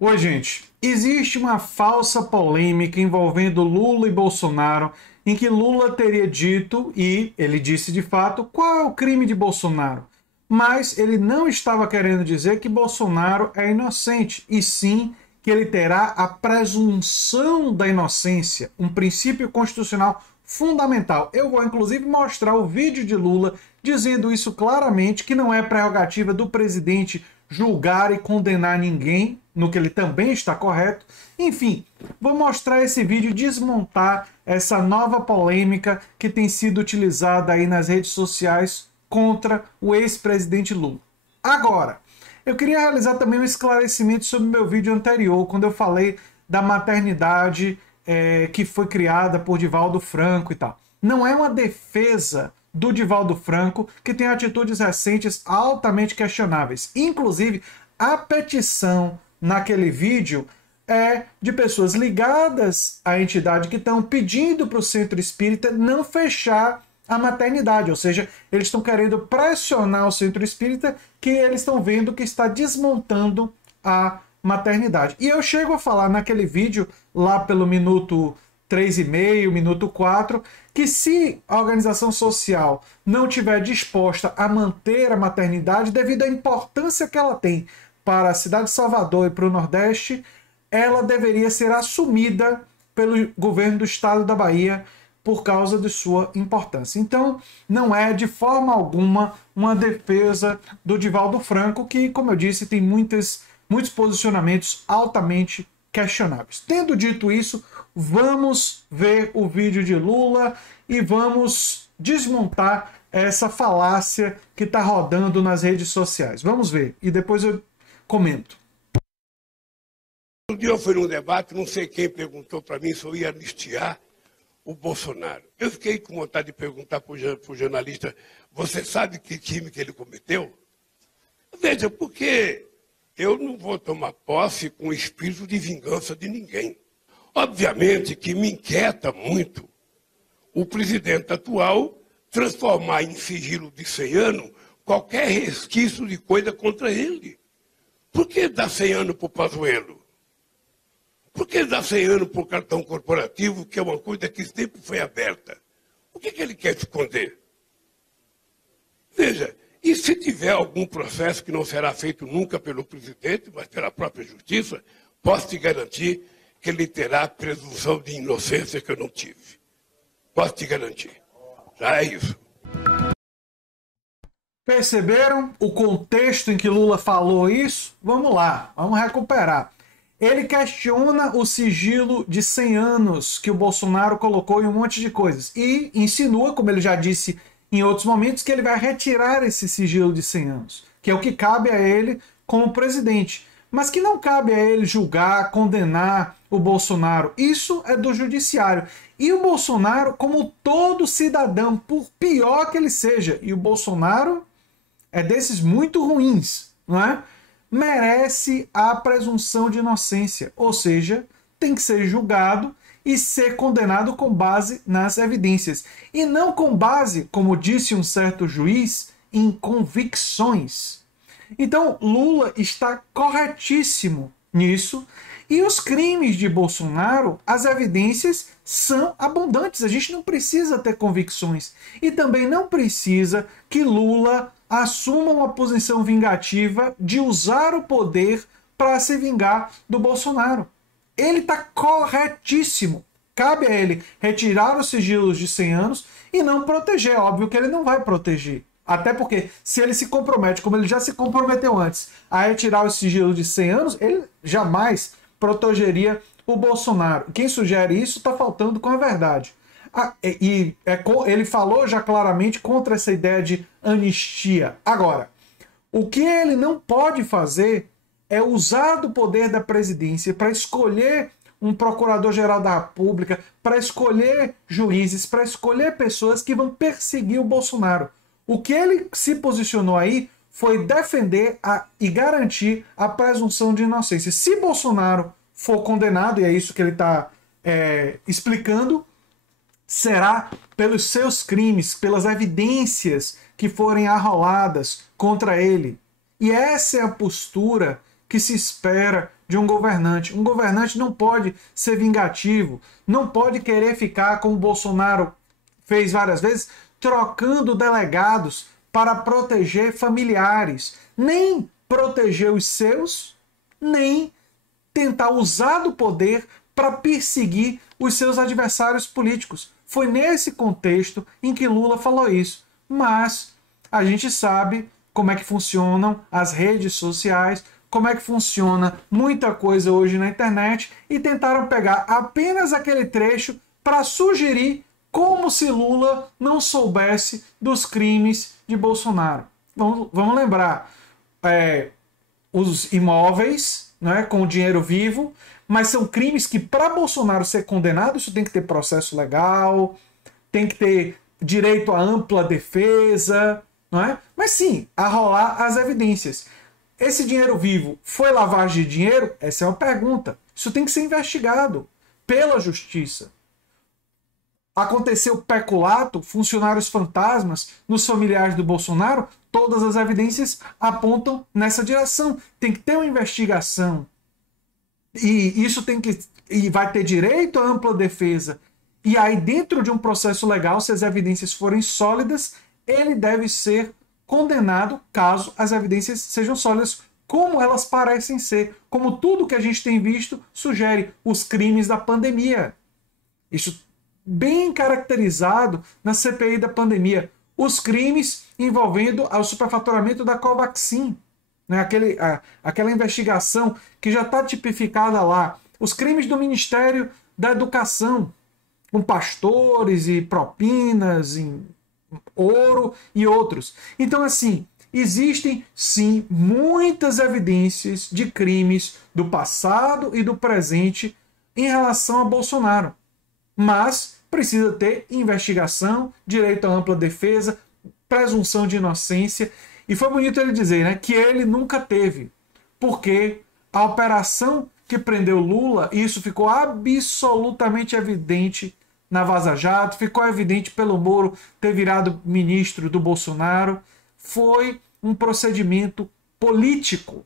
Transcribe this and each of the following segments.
Oi, gente. Existe uma falsa polêmica envolvendo Lula e Bolsonaro, em que Lula teria dito, e ele disse de fato, qual é o crime de Bolsonaro. Mas ele não estava querendo dizer que Bolsonaro é inocente, e sim que ele terá a presunção da inocência, um princípio constitucional fundamental. Eu vou inclusive mostrar o vídeo de Lula dizendo isso claramente, que não é prerrogativa do presidente julgar e condenar ninguém, no que ele também está correto. Enfim, vou mostrar esse vídeo e desmontar essa nova polêmica que tem sido utilizada aí nas redes sociais contra o ex-presidente Lula. Agora, eu queria realizar também um esclarecimento sobre o meu vídeo anterior, quando eu falei da maternidade que foi criada por Divaldo Franco e tal. Não é uma defesa do Divaldo Franco, que tem atitudes recentes altamente questionáveis. Inclusive, a petição naquele vídeo é de pessoas ligadas à entidade que estão pedindo para o centro espírita não fechar a maternidade, ou seja, eles estão querendo pressionar o centro espírita, que eles estão vendo que está desmontando a maternidade. E eu chego a falar naquele vídeo, lá pelo minuto 3,5, minuto 4, que se a organização social não estiver disposta a manter a maternidade, devido à importância que ela tem para a cidade de Salvador e para o Nordeste, ela deveria ser assumida pelo governo do estado da Bahia por causa de sua importância. Então, não é de forma alguma uma defesa do Divaldo Franco, que, como eu disse, tem muitos posicionamentos altamente questionáveis. Tendo dito isso, vamos ver o vídeo de Lula e vamos desmontar essa falácia que está rodando nas redes sociais. Vamos ver e depois eu comento. Um dia eu fui num debate, não sei quem perguntou para mim se eu ia anistiar o Bolsonaro. Eu fiquei com vontade de perguntar para o jornalista, você sabe que crime que ele cometeu? Veja, porque eu não vou tomar posse com o espírito de vingança de ninguém. Obviamente que me inquieta muito o presidente atual transformar em sigilo de 100 anos qualquer resquício de coisa contra ele. Por que dar 100 anos para o Pazuello? Por que dar 100 anos para o cartão corporativo, que é uma coisa que sempre foi aberta? O que ele quer esconder? Veja, e se tiver algum processo que não será feito nunca pelo presidente, mas pela própria justiça, posso te garantir que ele terá a presunção de inocência que eu não tive. Posso te garantir. Já é isso. Perceberam o contexto em que Lula falou isso? Vamos lá, vamos recuperar. Ele questiona o sigilo de 100 anos que o Bolsonaro colocou em um monte de coisas. E insinua, como ele já disse em outros momentos, que ele vai retirar esse sigilo de 100 anos, que é o que cabe a ele como presidente. Mas que não cabe a ele julgar, condenar o Bolsonaro. Isso é do judiciário. E o Bolsonaro, como todo cidadão, por pior que ele seja, e o Bolsonaro é desses muito ruins, não é? Merece a presunção de inocência, ou seja, tem que ser julgado e ser condenado com base nas evidências, e não com base, como disse um certo juiz, em convicções. Então, Lula está corretíssimo nisso, e os crimes de Bolsonaro, as evidências são abundantes, a gente não precisa ter convicções, e também não precisa que Lula assuma uma posição vingativa de usar o poder para se vingar do Bolsonaro. Ele está corretíssimo. Cabe a ele retirar os sigilos de 100 anos e não proteger. É óbvio que ele não vai proteger. Até porque, se ele se compromete, como ele já se comprometeu antes, a retirar os sigilos de 100 anos, ele jamais protegeria o Bolsonaro. Quem sugere isso está faltando com a verdade. Ele falou já claramente contra essa ideia de anistia. Agora, o que ele não pode fazer é usar do poder da presidência para escolher um procurador-geral da República, para escolher juízes, para escolher pessoas que vão perseguir o Bolsonaro. O que ele se posicionou aí foi defender e garantir a presunção de inocência. Se Bolsonaro for condenado, e é isso que ele está explicando, será pelos seus crimes, pelas evidências que forem arroladas contra ele. E essa é a postura que se espera de um governante. Um governante não pode ser vingativo, não pode querer ficar, como o Bolsonaro fez várias vezes, trocando delegados para proteger familiares. Nem proteger os seus, nem tentar usar do poder para perseguir os seus adversários políticos. Foi nesse contexto em que Lula falou isso. Mas a gente sabe como é que funcionam as redes sociais, como é que funciona muita coisa hoje na internet, e tentaram pegar apenas aquele trecho para sugerir como se Lula não soubesse dos crimes de Bolsonaro. Vamos lembrar, os imóveis, né, com o dinheiro vivo, mas são crimes que, para Bolsonaro ser condenado, isso tem que ter processo legal, tem que ter direito à ampla defesa, não é? Mas sim, a rolar as evidências. Esse dinheiro vivo foi lavagem de dinheiro? Essa é uma pergunta. Isso tem que ser investigado pela justiça. Aconteceu peculato, funcionários fantasmas nos familiares do Bolsonaro? Todas as evidências apontam nessa direção. Tem que ter uma investigação. E isso tem que, e vai ter direito à ampla defesa. E aí, dentro de um processo legal, se as evidências forem sólidas, ele deve ser condenado caso as evidências sejam sólidas, como elas parecem ser, como tudo que a gente tem visto sugere, os crimes da pandemia. Isso bem caracterizado na CPI da pandemia. Os crimes envolvendo o superfaturamento da Covaxin, né? Aquela investigação que já está tipificada lá. Os crimes do Ministério da Educação, com pastores e propinas em ouro e outros. Então, assim, existem sim muitas evidências de crimes do passado e do presente em relação a Bolsonaro. Mas precisa ter investigação, direito à ampla defesa, presunção de inocência. E foi bonito ele dizer, né, que ele nunca teve, porque a operação que prendeu Lula, e isso ficou absolutamente evidente na Vaza Jato, ficou evidente pelo Moro ter virado ministro do Bolsonaro, foi um procedimento político.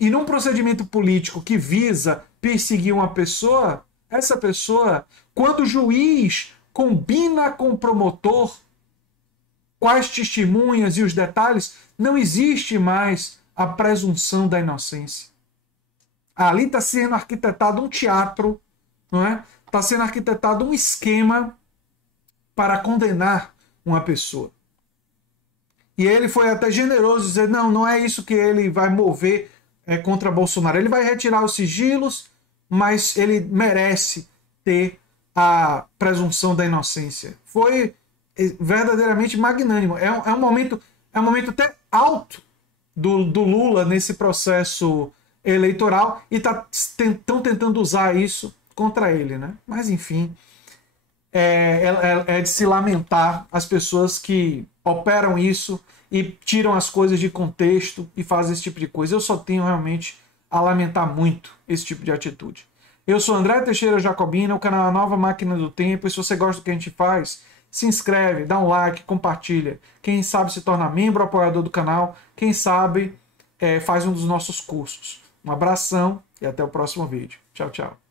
E num procedimento político que visa perseguir uma pessoa, essa pessoa, quando o juiz combina com o promotor quais testemunhas e os detalhes, não existe mais a presunção da inocência. Ali está sendo arquitetado um teatro, não é? Está sendo arquitetado um esquema para condenar uma pessoa. E ele foi até generoso dizer, não é isso que ele vai mover contra Bolsonaro. Ele vai retirar os sigilos, mas ele merece ter a presunção da inocência. Foi verdadeiramente magnânimo. É um momento até alto do Lula nesse processo eleitoral, e estão tentando usar isso contra ele, né? Mas enfim, é de se lamentar as pessoas que operam isso e tiram as coisas de contexto e fazem esse tipo de coisa. Eu só tenho realmente a lamentar muito esse tipo de atitude. Eu sou André Teixeira Jacobina, o canal A Nova Máquina do Tempo, e se você gosta do que a gente faz, se inscreve, dá um like, compartilha. Quem sabe se torna membro, apoiador do canal, quem sabe faz um dos nossos cursos. Um abração e até o próximo vídeo. Tchau, tchau.